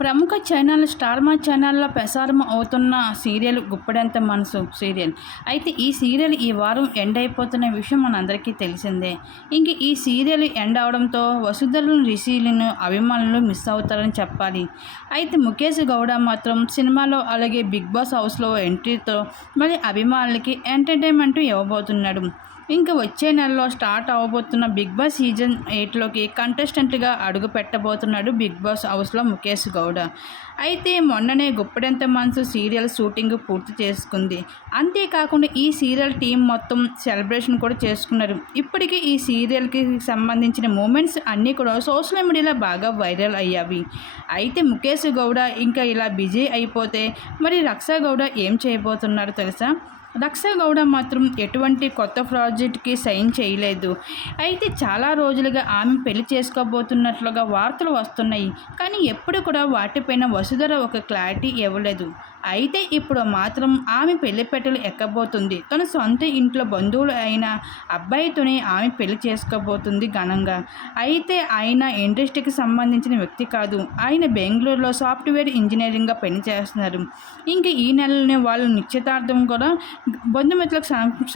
ప్రముఖ channel star మా ఛానల్లో ప్రసారం అవుతున్న సీరియల్ గుప్పెడంత మనసు సీరియల్. అయితే ఈ సీరియల్ ఈ వారం ఎండ్ అయిపోతున్న విషయం మనందరికీ తెలిసిందే. ఇంక ఈ సీరియల్ ఎండ్ అవడంతో వసుధలను, రిషిలను అభిమానులు మిస్ అవుతారని చెప్పాలి. అయితే ముఖేష్ గౌడ మాత్రం సినిమాలో అలాగే బిగ్ బాస్ హౌస్లో ఎంట్రీతో మరి అభిమానులకి ఎంటర్టైన్మెంట్ ఇవ్వబోతున్నాడు. ఇంకా వచ్చే నెలలో స్టార్ట్ అవ్వబోతున్న బిగ్ బాస్ సీజన్ 8లోకి కంటెస్టెంట్గా అడుగు పెట్టబోతున్నాడు బిగ్ బాస్ హౌస్లో ముఖేష్ గౌడ. అయితే మొన్ననే గుప్పెడంత మనసు సీరియల్ షూటింగ్ పూర్తి చేసుకుంది. అంతేకాకుండా ఈ సీరియల్ టీం మొత్తం సెలబ్రేషన్ కూడా చేసుకున్నారు. ఇప్పటికీ ఈ సీరియల్కి సంబంధించిన మూమెంట్స్ అన్నీ కూడా సోషల్ మీడియాలో బాగా వైరల్ అయ్యాయి. అయితే ముఖేష్ గౌడ ఇంకా ఇలా బిజీ అయిపోతే మరి రక్ష గౌడ ఏం చేయబోతున్నారో తెలుసా? రక్ష గౌడ మాత్రం ఎటువంటి కొత్త ప్రాజెక్ట్కి సైన్ చేయలేదు. అయితే చాలా రోజులుగా ఆమె పెళ్లి చేసుకోబోతున్నట్లుగా వార్తలు వస్తున్నాయి. కానీ ఎప్పుడు కూడా వాటిపైన వసుధర ఒక క్లారిటీ ఇవ్వలేదు. అయితే ఇప్పుడు మాత్రం ఆమె పెళ్లిపెట్టెలు ఎక్కబోతుంది. తన సొంత ఇంట్లో బంధువులు అయిన అబ్బాయితోనే ఆమె పెళ్లి చేసుకోబోతుంది ఘనంగా. అయితే ఆయన ఇండస్ట్రీకి సంబంధించిన వ్యక్తి కాదు. ఆయన బెంగళూరులో సాఫ్ట్వేర్ ఇంజనీరింగ్గా పని చేస్తున్నారు. ఇంకా ఈ నెలలోనే వాళ్ళు నిశ్చితార్థం కూడా బంధుమిత్రుల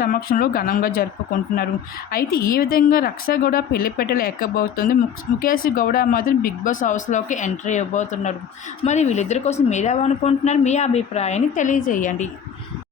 సమక్షంలో ఘనంగా జరుపుకుంటున్నారు. అయితే ఈ విధంగా రక్ష గౌడ పెళ్లిపెట్టెలు ఎక్కబోతుంది. ముఖేష్ గౌడ మాత్రం బిగ్ బాస్ హౌస్లోకి ఎంట్రీ ఇవ్వబోతున్నారు. మరి వీళ్ళిద్దరి కోసం మీరేమనుకుంటున్నారు? మీ అభిప్రాయాన్ని తెలియజేయండి.